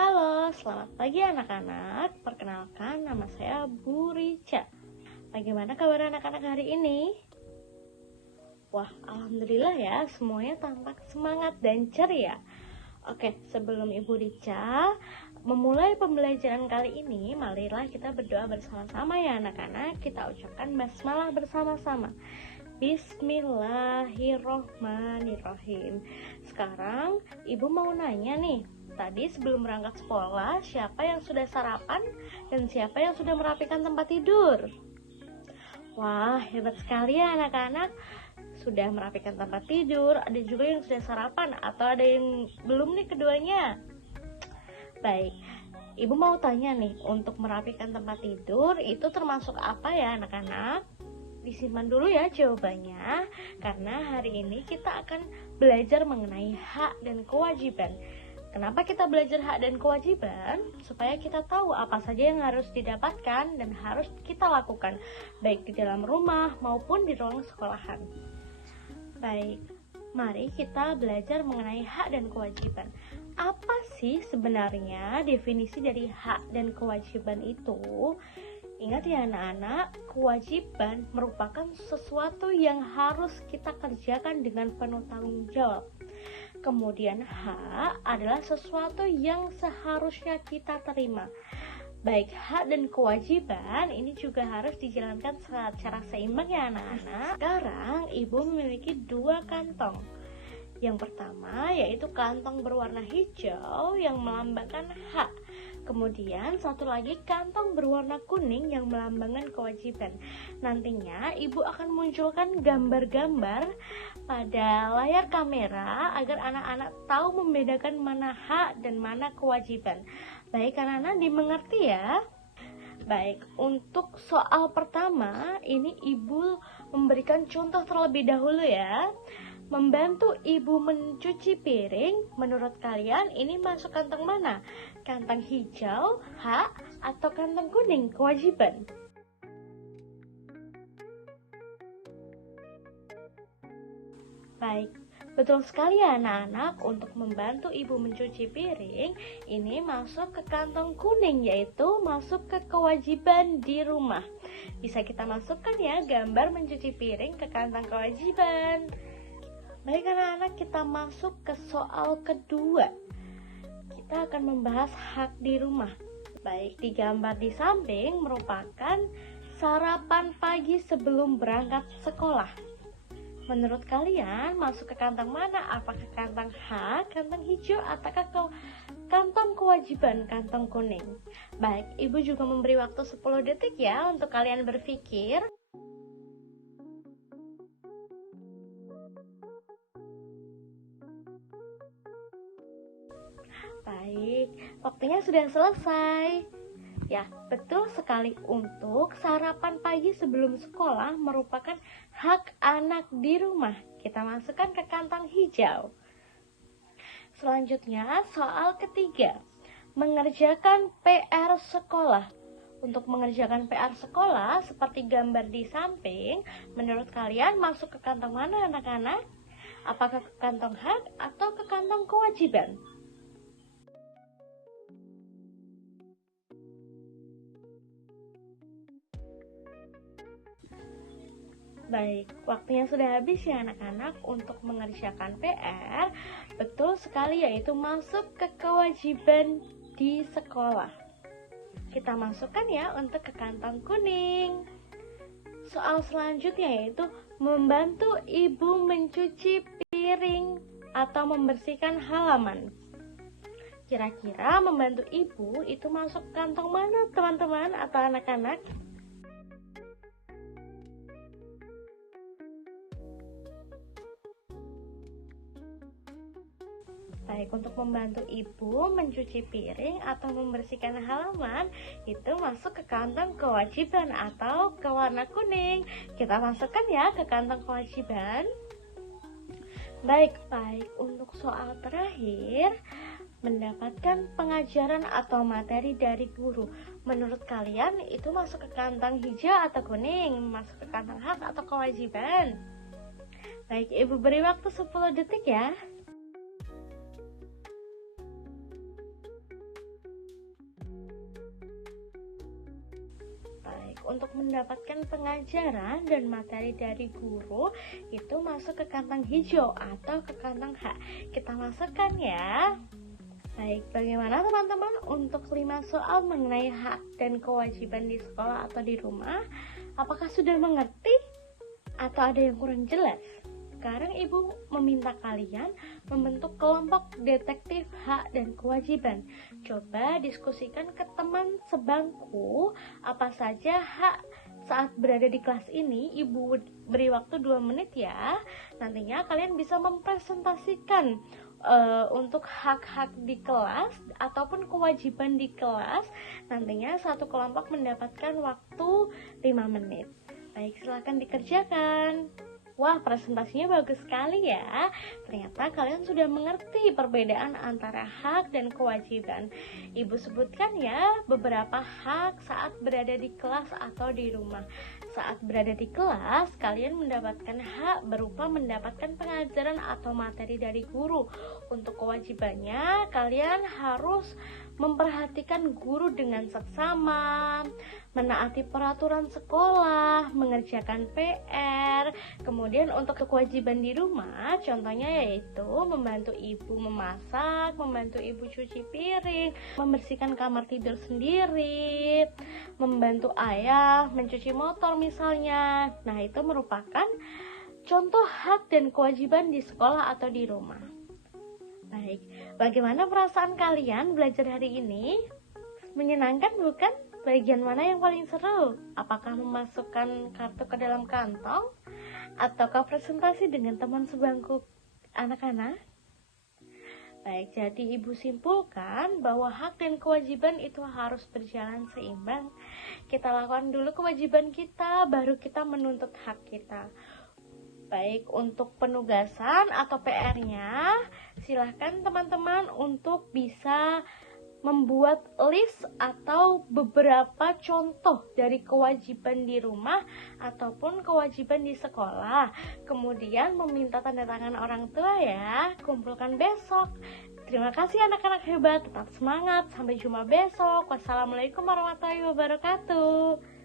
Halo, selamat pagi anak-anak. Perkenalkan, nama saya Bu Rica. Bagaimana kabar anak-anak hari ini? Wah, alhamdulillah ya, semuanya tampak semangat dan ceria. Oke, sebelum Ibu Rica memulai pembelajaran kali ini, marilah kita berdoa bersama-sama ya anak-anak. Kita ucapkan basmalah bersama-sama. Bismillahirrohmanirrohim. Sekarang Ibu mau nanya nih, tadi sebelum berangkat sekolah, siapa yang sudah sarapan dan siapa yang sudah merapikan tempat tidur? Wah, hebat sekali ya anak-anak. Sudah merapikan tempat tidur, ada juga yang sudah sarapan atau ada yang belum nih keduanya. Baik, Ibu mau tanya nih, untuk merapikan tempat tidur itu termasuk apa ya anak-anak? Disimpan dulu ya jawabannya, karena hari ini kita akan belajar mengenai hak dan kewajiban. Kenapa kita belajar hak dan kewajiban? Supaya kita tahu apa saja yang harus didapatkan dan harus kita lakukan, baik di dalam rumah maupun di ruang sekolahan. Baik, mari kita belajar mengenai hak dan kewajiban. Apa sih sebenarnya definisi dari hak dan kewajiban itu? Ingat ya anak-anak, kewajiban merupakan sesuatu yang harus kita kerjakan dengan penuh tanggung jawab. Kemudian hak adalah sesuatu yang seharusnya kita terima. Baik hak dan kewajiban ini juga harus dijalankan secara seimbang ya anak-anak. Sekarang Ibu memiliki 2 kantong. Yang pertama yaitu kantong berwarna hijau yang melambangkan hak. Kemudian satu lagi kantong berwarna kuning yang melambangkan kewajiban. Nantinya Ibu akan munculkan gambar-gambar pada layar kamera agar anak-anak tahu membedakan mana hak dan mana kewajiban. Baik anak-anak, dimengerti ya? Baik, untuk soal pertama ini Ibu memberikan contoh terlebih dahulu ya. Membantu ibu mencuci piring, menurut kalian ini masuk kantong mana? Kantong hijau, hak, atau kantong kuning, kewajiban? Baik, betul sekali ya anak-anak, untuk membantu ibu mencuci piring, ini masuk ke kantong kuning, yaitu masuk ke kewajiban di rumah. Bisa kita masukkan ya gambar mencuci piring ke kantong kewajiban. Baik anak-anak, kita masuk ke soal kedua. Kita akan membahas hak di rumah. Baik, di gambar di samping merupakan sarapan pagi sebelum berangkat sekolah. Menurut kalian masuk ke kantong mana? Apakah kantong hak, kantong hijau, ataukah ke kantong kewajiban, kantong kuning? Baik, Ibu juga memberi waktu 10 detik ya untuk kalian berpikir. Baik, waktunya sudah selesai. Ya, betul sekali, untuk sarapan pagi sebelum sekolah merupakan hak anak di rumah. Kita masukkan ke kantong hijau. Selanjutnya, soal ketiga, mengerjakan PR sekolah. Untuk mengerjakan PR sekolah, seperti gambar di samping, menurut kalian masuk ke kantong mana anak-anak? Apakah ke kantong hak atau ke kantong kewajiban? Baik, waktunya sudah habis ya anak-anak untuk mengerjakan PR. Betul sekali, yaitu masuk ke kewajiban di sekolah. Kita masukkan ya untuk ke kantong kuning. Soal selanjutnya yaitu membantu ibu mencuci piring atau membersihkan halaman. Kira-kira membantu ibu itu masuk kantong mana teman-teman atau anak-anak? Baik, untuk membantu ibu mencuci piring atau membersihkan halaman itu masuk ke kantong kewajiban atau ke warna kuning. Kita masukkan ya ke kantong kewajiban. Baik, untuk soal terakhir, mendapatkan pengajaran atau materi dari guru. Menurut kalian itu masuk ke kantong hijau atau kuning? Masuk ke kantong hak atau kewajiban? Baik, Ibu beri waktu 10 detik ya. untuk mendapatkan pengajaran dan materi dari guru itu masuk ke kantong hijau atau ke kantong H. Kita masukkan ya. Baik, bagaimana teman-teman untuk 5 soal mengenai hak dan kewajiban di sekolah atau di rumah? Apakah sudah mengerti? Atau ada yang kurang jelas? Sekarang Ibu meminta kalian membentuk kelompok detektif hak dan kewajiban. Coba diskusikan ke teman sebangku apa saja hak saat berada di kelas ini. Ibu beri waktu 2 menit ya. Nantinya kalian bisa mempresentasikan untuk hak-hak di kelas ataupun kewajiban di kelas. Nantinya satu kelompok mendapatkan waktu 5 menit. Baik, silakan dikerjakan. Wah, presentasinya bagus sekali ya. Ternyata kalian sudah mengerti perbedaan antara hak dan kewajiban. Ibu sebutkan ya beberapa hak saat berada di kelas atau di rumah. Saat berada di kelas, kalian mendapatkan hak berupa mendapatkan pengajaran atau materi dari guru. Untuk kewajibannya, kalian harus memperhatikan guru dengan seksama, menaati peraturan sekolah, mengerjakan PR. Kemudian untuk kewajiban di rumah, contohnya yaitu membantu ibu memasak, membantu ibu cuci piring, membersihkan kamar tidur sendiri, membantu ayah mencuci motor misalnya. Nah, itu merupakan contoh hak dan kewajiban di sekolah atau di rumah. Baik, bagaimana perasaan kalian belajar hari ini? Menyenangkan bukan? Bagian mana yang paling seru? Apakah memasukkan kartu ke dalam kantong? Ataukah presentasi dengan teman sebangku anak-anak? Baik, jadi Ibu simpulkan bahwa hak dan kewajiban itu harus berjalan seimbang. Kita lakukan dulu kewajiban kita, baru kita menuntut hak kita. Baik, untuk penugasan atau PR-nya, silahkan teman-teman untuk bisa membuat list atau beberapa contoh dari kewajiban di rumah ataupun kewajiban di sekolah. Kemudian meminta tanda tangan orang tua ya, kumpulkan besok. Terima kasih anak-anak hebat, tetap semangat, sampai jumpa besok. Wassalamualaikum warahmatullahi wabarakatuh.